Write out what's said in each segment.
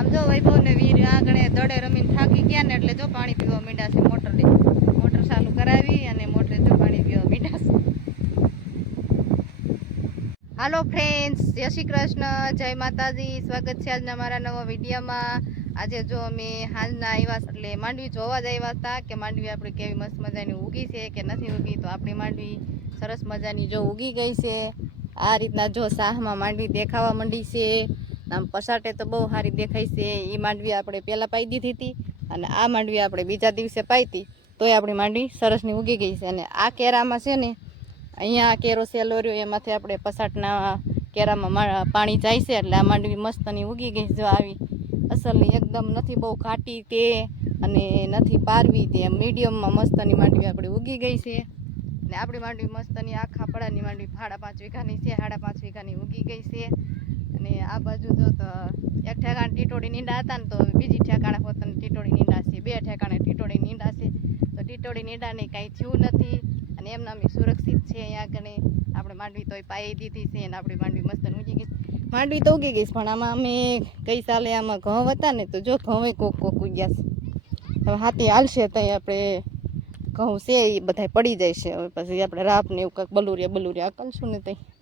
આમ જો વૈભવ ને વીર આગળ દડે રમીને થાકી ગયા ને એટલે જો પાણી પીવા મીંડા છે મોટર લઈ. મોટર ચાલુ કરાવી અને મોટરે જો પાણી પીવા મીંડા હાલો ફ્રેન્ડ્સ જય શ્રી કૃષ્ણ, જય માતાજી. સ્વાગત છે આજના મારા નવા વિડીયોમાં. આજે જો અમે હાલના આવ્યા એટલે માંડવી જોવા જ આવ્યા હતા કે માંડવી આપણી કેવી મસ્ત મજાની ઉગી છે કે નથી ઉગી, તો આપણી માંડવી સરસ મજાની જો ઉગી ગઈ છે. આ રીતના જો સાહમાં માંડવી દેખાવા માંડી છે. આમ પસાટે તો બહુ સારી દેખાય છે. એ માંડવી આપણે પહેલાં પાઈ દીધી હતી અને આ માંડવી આપણે બીજા દિવસે પાઈ હતી. તોય આપણી માંડવી સરસની ઉગી ગઈ છે. અને આ કેરામાં છે ને, અહીંયા કેરો સેલો રહ્યો એમાંથી આપણે પસાટના કેરામાં પાણી જાય છે એટલે આ માંડવી મસ્તની ઉગી ગઈ જો આવી. અસલની એકદમ નથી બહુ ઘાટી તે અને નથી પારવી તે. મીડિયમમાં મસ્તની માંડવી આપણે ઉગી ગઈ છે. ને આપણી માંડવી મસ્તની, આખા પડાની માંડવી સાડા પાંચ વીઘાની છે, સાડા પાંચ વીઘાની ઉગી ગઈ છે. અને આ બાજુ તો એક ઠેકાણે ટીટોડી નીંડા હતા ને તો બીજી ઠેકાણે પોતાની ટીટોળી નીંડા છે. બે ઠેકાણે ટીટોડી નીંડા છે. તો ટીટોળી નીંડાને કાંઈ થયું નથી અને એમના અમે સુરક્ષિત છે અહીંયા આગળ. આપણે માંડવી તોય પાઈ દીધી છે અને આપણી માંડવી મસ્ત ઉગી ગઈ માંડવી તો ઉગી ગઈ પણ આમાં અમે ગઈ સાલે આમાં ઘઉં હતા ને તો જો ઘઉં કોક કોક ઉગ્યા છે. હવે હાથી હાલશે ત્યાં આપણે ઘઉં છે એ બધા પડી જાય છે. હવે પછી આપણે રાપ ને એવું કંઈક બલુરિયા બલુરિયા અકલશું ને ત્યાં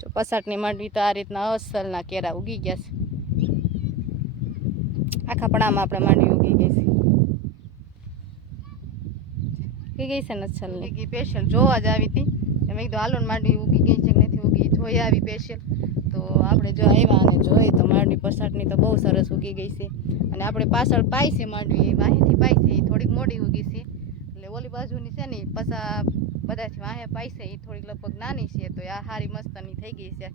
જો પસાટની માંડવી તો આ રીતના અસલના કેરા ઉગી ગયા છે. આખા પડામાં આપણે માંડવી ઉગી ગઈ છે. ઉગી ગઈ છે ને અસલ ઉગી ગઈ સ્પેશિયલ જોવા જ આવી હતી. મેં કીધું, હાલો માંડવી ઉગી ગઈ છે કે નથી ઉગી? જોઈ આવી સ્પેશિયલ તો આપણે જો આવ્યા અને જોઈ તો માંડવી પસાટની તો બહુ સરસ ઉગી ગઈ છે. અને આપણે પાછળ પાય છે માંડવી વાહીથી પાય છે થોડીક મોડી ઉગી છે. એટલે ઓલી બાજુની છે ને પસા બધાથી વાહે પાઈ છે એ થોડીક લગભગ નાની છે, તો આ હારી મસ્તની થઈ ગઈ છે.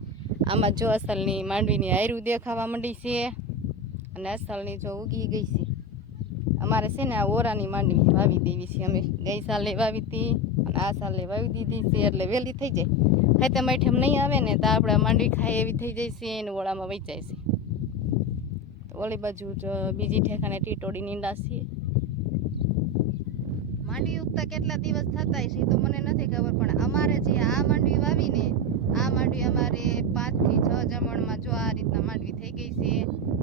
આમાં જો અસલની માંડવીની આયરું દેખાવા માંડી છે, અને અસલની જો ઉગી ગઈ છે. અમારે છે ને આ ઓરાની માંડવી વાવી દેવી છે, અમે ગઈ સાલે વાવી હતી અને આ સાલે વાવી દીધી છે, એટલે વહેલી થઈ જાય. ખાતે માઠેમ નહીં આવે ને, તો આપણે માંડવી ખાય એવી થઈ જાય છે, અને ઓળામાં વેચાય છે. તો ઓલી બાજુ બીજી ઠેકાણે ટીટોડી નીંડા છે. માંડવી ઉગતા કેટલા દિવસ થતા છે તો મને નથી ખબર પણ અમારે જે આ માંડવી વાવીને આ માંડવી અમારે પાંચથી છ જમણમાં જો આ રીતના માંડવી થઈ ગઈ છે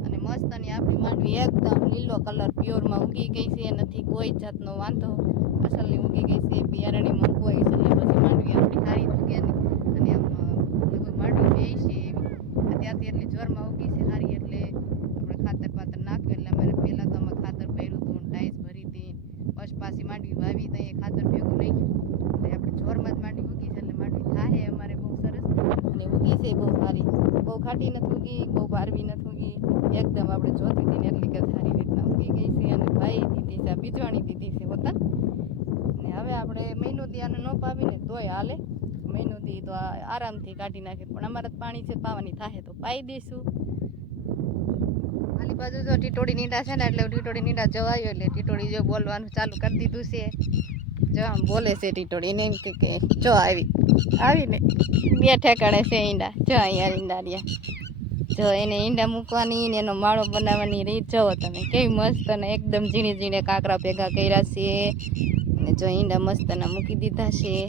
અને મસ્તની આપણી માંડવી એકદમ લીલો કલર પ્યોરમાં ઉગી ગઈ છે. નથી કોઈ જાતનો વાંધો અસલની ઉગી ગઈ છે બિયારણી મૂકવું હોય છે એટલે પછી માંડવી આપણી સારી જ ઉગે ને અને આમ લગભગ માંડવી બે છે એવી અત્યારથી એટલી જોરમાં ઉગી છે સારી એટલે આપણે ખાતર પાતર નાખ્યું એટલે અમારે પહેલાં તો અમે ખાતર ભર્યું હતું ટાઈસ ભરી હતી બસ પાછી માંડવી વાવી તો એ ખાતર ભેગું નહીં એટલે આપણે જોરમાં જ માંડવી ઉગી છે એટલે માંડવી થાય અમારે બહુ સરસ અને ઉગી છે બહુ સારી. બહુ ખાટી નથી ઉગી બહુ બારવી નથી ઉગી એકદમ આપણે જોતી હતી ને એટલી કે સારી રીતના ઉગી ગઈ છે અને ભાઈ દીધી છે, બીજવાણી દીધી છે, હોતા? ને હવે આપણે મહિનો દી આને ન પાવીને તોય હાલે. મહિનો દી તો આરામથી કાઢી નાખે. પણ અમારે પાણી છે, પાવાની થાય તો પાઈ દઈશું. આલી બાજુ જો ટીટોડી નીંડા છે ને એટલે ટીટોડી નીંડા જવાયો એટલે ટીટોડી જો બોલવાનું ચાલુ કરી દીધું છે. જો આમ બોલે છે ટીટોડી એને એમ કે કે જો આવી. આવીને? બે ઠેકાણે છે ઈંડા. જો અહીંયા ઈંડા રહ્યા. જો એને ઈંડા મૂકવાની ને એનો માળો બનાવવાની રીત જોવો તમે કેવી મસ્ત અને એકદમ ઝીણે ઝીણે કાંકરા ભેગા કર્યા છે. અને જો ઈંડા મસ્તના મૂકી દીધા છે.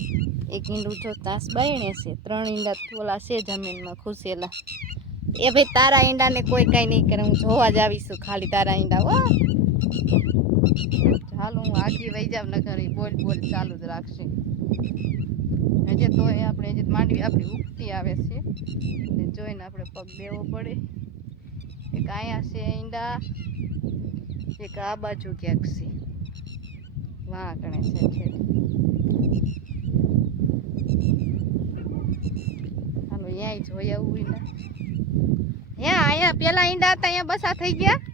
એક ઈંડું જો તાસ બાયણે છે. ત્રણ ઈંડા તોલા છે જમીનમાં ખુશેલા. એ ભાઈ તારા ઈંડાને કોઈ કાંઈ નહીં કરે. હું જોવા જ આવીશું ખાલી તારા ઈંડા હો. ચાલો હું આગી વહી જાવ ન ઘરે બોલ બોલ ચાલુ જ રાખશે. હજે તો એ આપણે હજી માંડવી, આપણી ઉગતી આવે છે. અને જોઈને આપણે પગ દેવો પડે. એક અહીંયા છે ઈંડા, એક આ બાજુ ક્યાંક છે. વાં છે ઠેઠ હાલો અહીંયા જોઈ આવું ઈંડા હે અહીંયા પેલા ઈંડા હતા, અહીંયા બસા થઈ ગયા?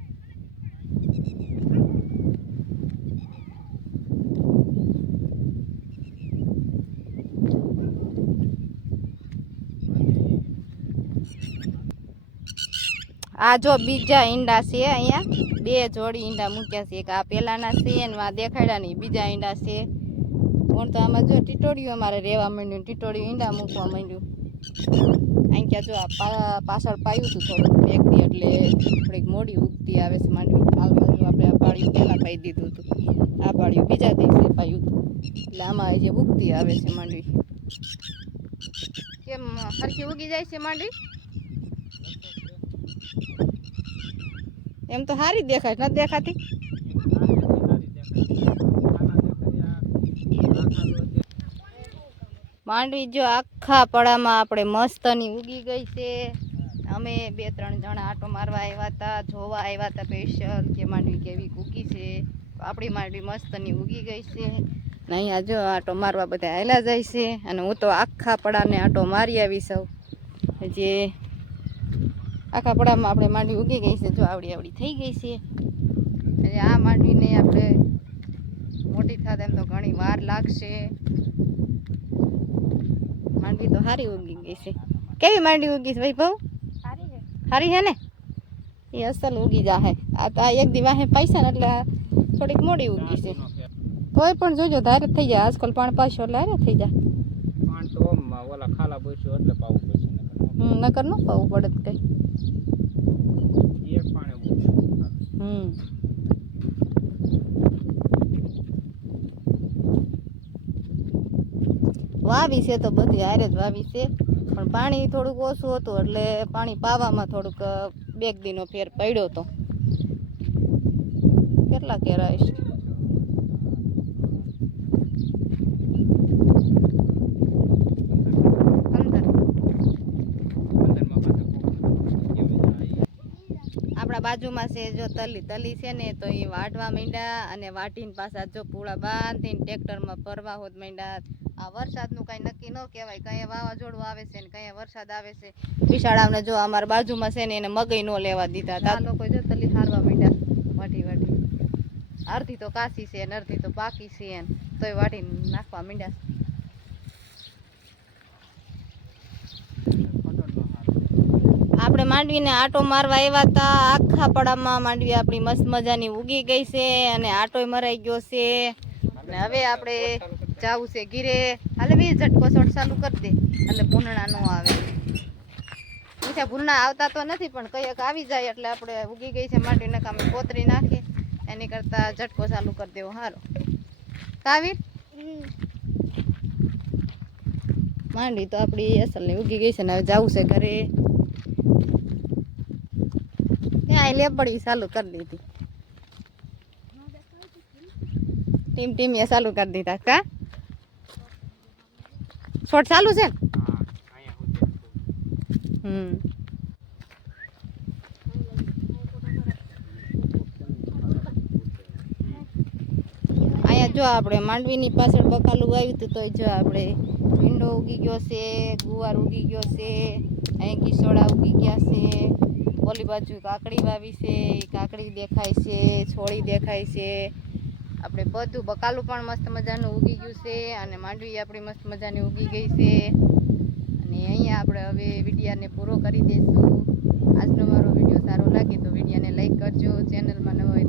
આ જો બીજા ઈંડા છે અહીંયા, બે જોડી ઈંડા મૂક્યા છે. એક આ પહેલાંના છે ને આ દેખાડ્યા નહીં, બીજા ઈંડા છે. પણ તો આમાં જો ટીટોડિયું અમારે રહેવા માંડ્યું ટીટોડિયું ઈંડા મૂકવા માંડ્યું. અહીં ક્યાં જો આ પાછળ પાયું હતું થોડુંક એકથી એટલે થોડીક મોડી ઉગતી આવે છે માંડવી. હાલ બાજુ આપણે આ પાળ્યું પહેલાં પાઈ દીધું હતું. આ પાળ્યું બીજા દિવસે પાયું હતું. એટલે આમાં જે ઉગતી આવે છે માંડવી. કેમ સરખી ઉગી જાય છે માંડવી? એમ તો સારી દેખાય નથી દેખાતી? માંડવી જો આખા પડામાં આપણે મસ્તની ઉગી ગઈ છે. અમે બે ત્રણ જણા આટો મારવા આવ્યા હતા, જોવા આવ્યા હતા સ્પેશિયલ કે માંડવી કેવી ઉગી છે. આપણી માંડવી મસ્તની ઉગી ગઈ છે. અહીંયા જો આટો મારવા બધા આવેલા જાય છે. અને હું તો આખા પડાને આટો મારી આવી સૌ. જે આખા પડામાં આપણે માંડવી ઉગી ગઈ છે જો આવડી આવડી થઈ ગઈ છે. એટલે આ માંડવીને આપણે મોટી થાય એમ તો ઘણી વાર લાગશે. માંડવી તો સારી ઉગી ગઈ છે. કેવી માંડવી ઉગી છે ભાઈ ભાવ સારી છે ને? એ અસલ ઉગી જાહે. આ તો આ એક દિવસે પૈસા ને એટલે થોડીક મોડી ઉગી છે. કોઈ પણ જોજો ધારે થઈ જાય. આજકાલ પાણી પાછો એટલે હારે થઈ જાય. પાણ તો ઓલા ખાલા બોસ્યો એટલે પાવું પડશે નકર નકર ન પાવું પડે તો કઈ ન. એક પાણે ઉભું. હમ. વાવી છે તો બધી હારે જ વાવી છે. પણ પાણી થોડુંક ઓછું હતું એટલે પાણી પાવામાં થોડુંક બે દીનો ફેર પડ્યો હતો કેટલા કેરા હશે પંદર અંદરમાં પાછા કોક કેવું જાય. આપણા બાજુમાં છે, જો તલી તલી છે ને, તો એ વાટવા માંડ્યા અને વાટીને પાછા જો પૂળા બાંધીને ટ્રેક્ટરમાં ભરવા હોત માંડ્યા. આ વરસાદનું કાંઈ નક્કી ન કહેવાય. કઈ વાવાઝોડું આવે છે ને કઈ વરસાદ આવે છે. બિશાળામને જો અમારા બાજુમાં છે ને, એને મગઈ ન લેવા દીધા. તા લોકો જો તલી હારવા માંડ્યા. વાટી વાટી અડધી તો કાશી છે ને અડધી તો પાકી છે ને તોય વાટીને નાખવા માંડ્યા. આપણે માંડવીને આટો મારવા આવ્યા હતા આખા પડામાં માંડવી આપણી મસ્ત મજાની ઉગી ગઈ છે અને આટો મરાઈ ગયો છે. અને હવે આપણે જવું છે ઘીરે. હાલે બી ઝટકો શોટ ચાલુ કરી દે. એટલે ભૂનણા ન આવે. મીઠા ભૂરણા આવતા તો નથી, પણ કંઈક આવી જાય એટલે આપણે ઉગી ગઈ છે માંડવીને કામે કોતરી નાખી એની કરતા ઝટકો ચાલુ કરી દેવો. સારો કાવીર? માંડવી તો આપણી અસલની ઉગી ગઈ છે ને હવે જવું છે ઘરે. ત્યાં લેબડી ચાલુ કરી દીધી ટીમ ટીમ એ ચાલુ કરી દીધા કા શોટ ચાલુ છે ને હા, અહીંયા સુધી. હમ અહીંયા જો આપણે માંડવીની પાછળ બકાલું આવ્યું હતું તો જો આપણે ભીંડો ઉગી ગયો છે ગુવાર ઉગી ગયો છે અહીં કિસોડા ઉગી ગયા છે ઓલી બાજુ કાકડી વાવી છે કાકડી દેખાય છે છોડી દેખાય છે. આપણે બધું બકાલું પણ મસ્ત મજાનું ઉગી ગયું છે અને માંડવી આપણી મસ્ત મજાની ઉગી ગઈ છે. અને અહીંયા આપણે હવે વિડીયાને પૂરો કરી દઈશું આજનો મારો વીડિયો સારો લાગે તો વિડીયાને લાઈક કરજો, ચેનલમાં ન હોય